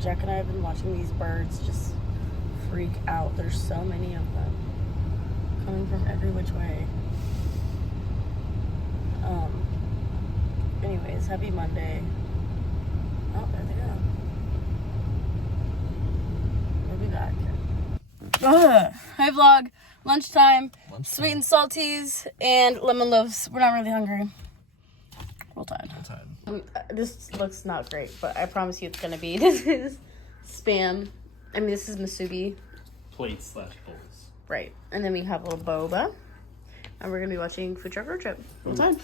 Jack and I have been watching these birds just freak out. There's so many of them coming from every which way. Anyways, happy Monday. Oh, there they go. We'll be back. Hi vlog. Lunchtime. Sweet and salties and lemon loaves. We're not really hungry. Roll Tide. This looks not great, but I promise you it's gonna be. This is Spam. I mean, this is Musubi. Plates / bowls. Right. And then we have a little boba. And we're gonna be watching Food Truck Road Trip. Roll Tide.